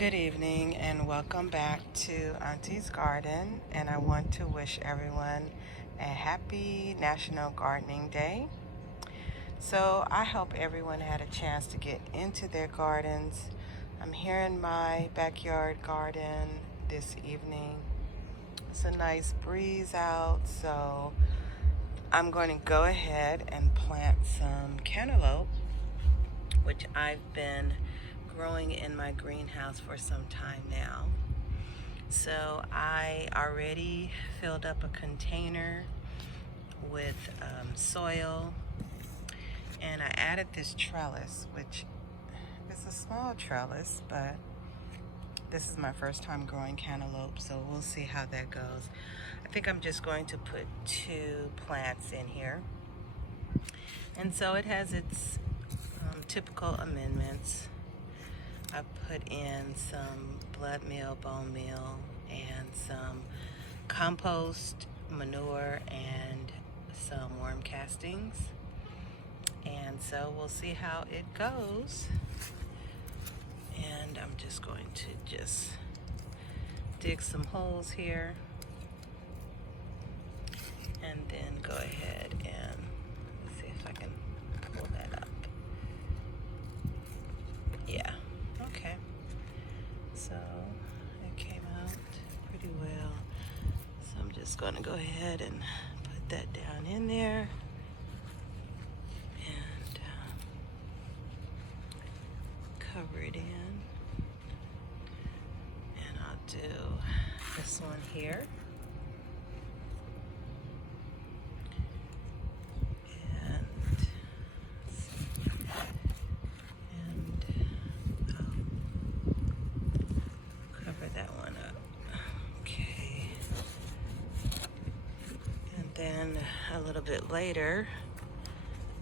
Good evening and welcome back to Auntie's Garden, and I want to wish everyone a happy National Gardening Day. So I hope everyone had a chance to get into their gardens. I'm here in my backyard garden this evening. It's a nice breeze out, so I'm going to go ahead and plant some cantaloupe, which I've been growing in my greenhouse for some time now. So I already filled up a container with soil, and I added this trellis, which is a small trellis, but this is my first time growing cantaloupe, so we'll see how that goes. I think I'm just going to put 2 plants in here. And so it has its typical amendments. I put in some blood meal, bone meal, and some compost, manure, and some worm castings. And so we'll see how it goes. And I'm just going to dig some holes here and then go ahead and see if I can pull that up. Yeah. Okay, so it came out pretty well. So I'm just going to go ahead and put that down in there and cover it in. And I'll do this one here. Then a little bit later,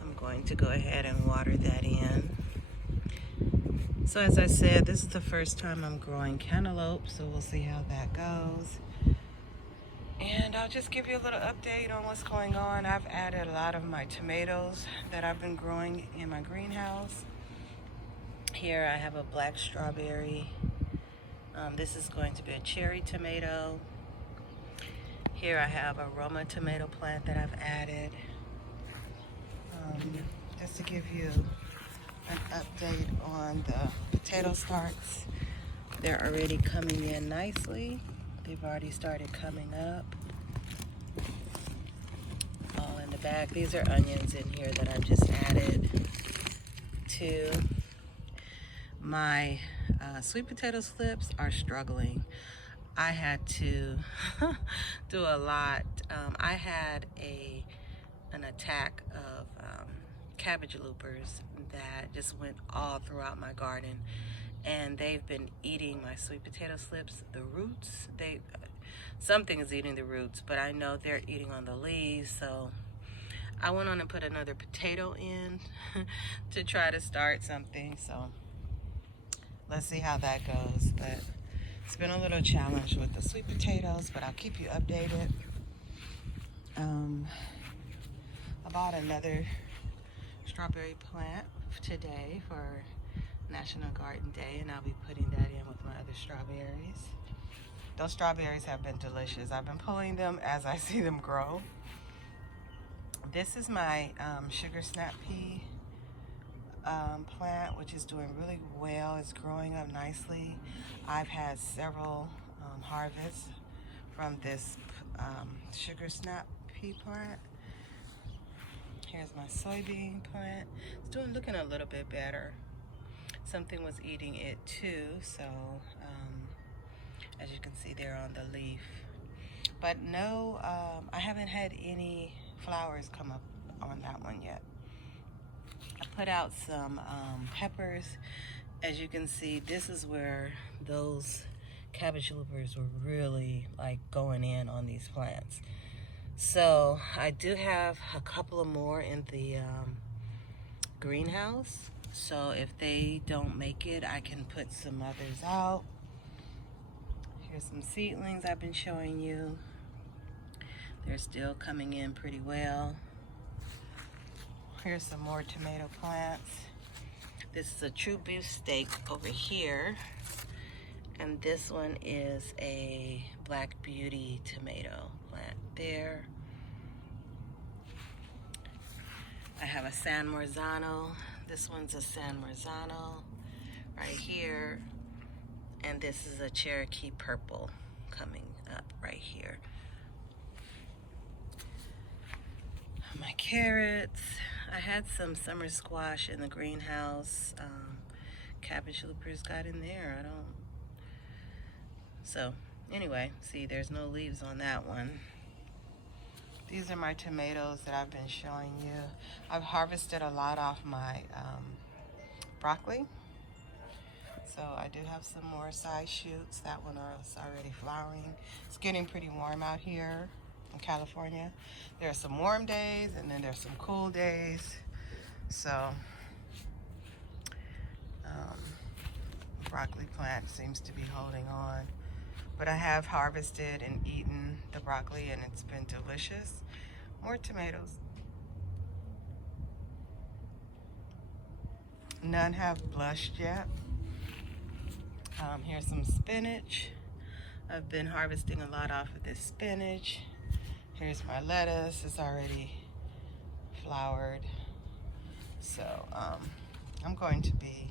I'm going to go ahead and water that in. So as I said, this is the first time I'm growing cantaloupe, so we'll see how that goes. And I'll just give you a little update on what's going on. I've added a lot of my tomatoes that I've been growing in my greenhouse. Here I have a black strawberry. This is going to be a cherry tomato. Here I have a Roma tomato plant that I've added. Just to give you an update on the potato starts. They're already coming in nicely. They've already started coming up. All in the bag. These are onions in here that I've just added to my sweet potato slips are struggling. I had to do a lot. I had an attack of cabbage loopers that just went all throughout my garden, and they've been eating my sweet potato slips, the roots. Something is eating the roots, but I know they're eating on the leaves, so I went on and put another potato in to try to start something. So let's see how that goes. But it's been a little challenge with the sweet potatoes, but I'll keep you updated. I bought another strawberry plant today for National Garden Day, and I'll be putting that in with my other strawberries. Those strawberries have been delicious. I've been pulling them as I see them grow. This is my sugar snap pea plant, which is doing really well. It's growing up nicely. I've had several harvests from this sugar snap pea plant. Here's my soybean plant. It's looking a little bit better. Something was eating it too, so as you can see there on the leaf. But no, I haven't had any flowers come up on that one yet. I put out some peppers. As you can see, this is where those cabbage loopers were really like going in on these plants. So I do have a couple of more in the greenhouse. So if they don't make it, I can put some others out. Here's some seedlings I've been showing you. They're still coming in pretty well. Here's some more tomato plants. This is a true beef steak over here. And this one is a Black Beauty tomato plant there. I have a San Marzano. This one's a San Marzano right here. And this is a Cherokee Purple coming up right here. My carrots. I had some summer squash in the greenhouse. Cabbage loopers got in there. So anyway, see, there's no leaves on that one. These are my tomatoes that I've been showing you. I've harvested a lot off my broccoli. So I do have some more side shoots. That one is already flowering. It's getting pretty warm out here in California. There are some warm days and then there's some cool days. So broccoli plant seems to be holding on. But I have harvested and eaten the broccoli and it's been delicious. More tomatoes. None have blushed yet. Here's some spinach. I've been harvesting a lot off of this spinach. Here's my lettuce. It's already flowered. So I'm going to be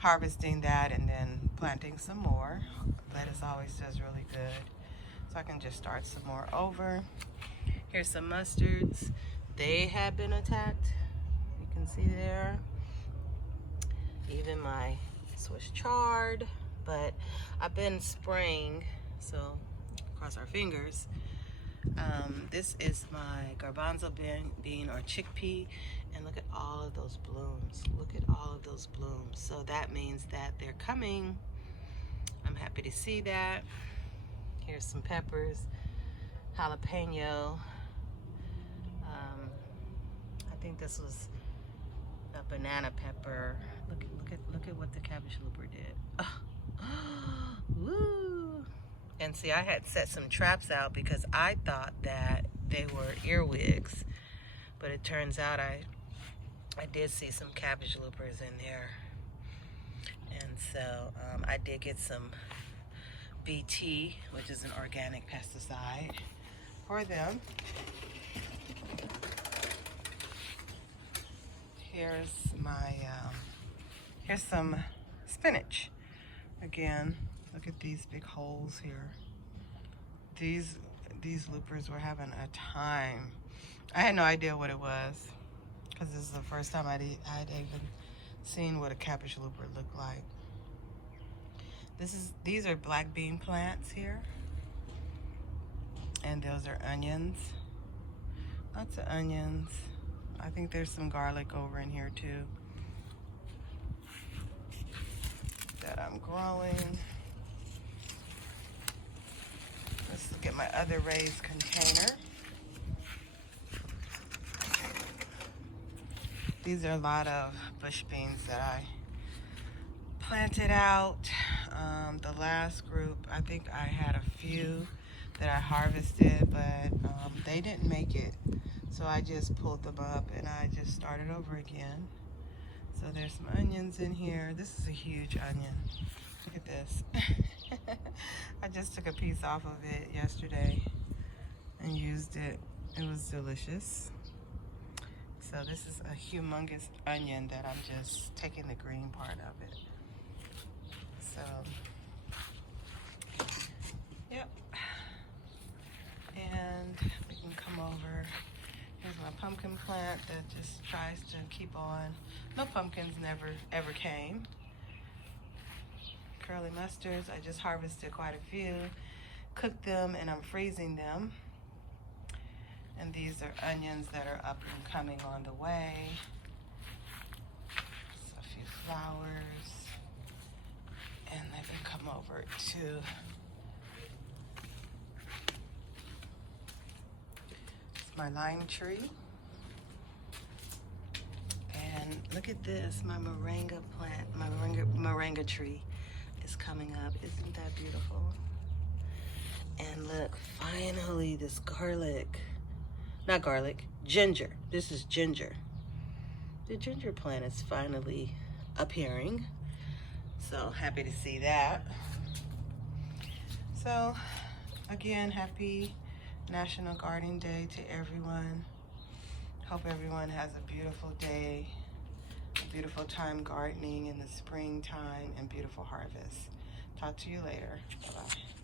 harvesting that and then planting some more. Lettuce always does really good. So I can just start some more over. Here's some mustards. They have been attacked. You can see there. Even my Swiss chard. But I've been spraying, so cross our fingers. This is my garbanzo bean or chickpea, and look at all of those blooms. Look at all of those blooms. So that means that they're coming. I'm happy to see that. Here's some peppers, jalapeno. I think this was a banana pepper. Look at what the cabbage looper did. Oh. Woo! And see, I had set some traps out because I thought that they were earwigs, but it turns out I did see some cabbage loopers in there. And so I did get some BT, which is an organic pesticide, for them. Here's my here's some spinach. Again, look at these big holes here. These loopers were having a time. I had no idea what it was because this is the first time I'd even seen what a cabbage looper looked like. These are black bean plants here, and those are onions. Lots of onions. I think there's some garlic over in here too that I'm growing. Let's look at my other raised container. These are a lot of bush beans that I planted out. The last group, I think I had a few that I harvested, but they didn't make it. So I just pulled them up and I just started over again. So there's some onions in here. This is a huge onion. Look at this. I just took a piece off of it yesterday and used it. It was delicious. So this is a humongous onion that I'm just taking the green part of it. So, yep. And we can come over. Here's my pumpkin plant that just tries to keep on. No pumpkins ever came. Curly mustards, I just harvested quite a few. Cooked them and I'm freezing them. And these are onions that are up and coming on the way. Just a few flowers. And let me come over to my lime tree. And look at this, my moringa plant, my moringa tree is coming up. Isn't that beautiful? And look, finally this ginger. This is ginger. The ginger plant is finally appearing. So happy to see that. So again, happy National Gardening Day to everyone. Hope everyone has a beautiful day, a beautiful time gardening in the springtime, and beautiful harvest. Talk to you later. Bye-bye.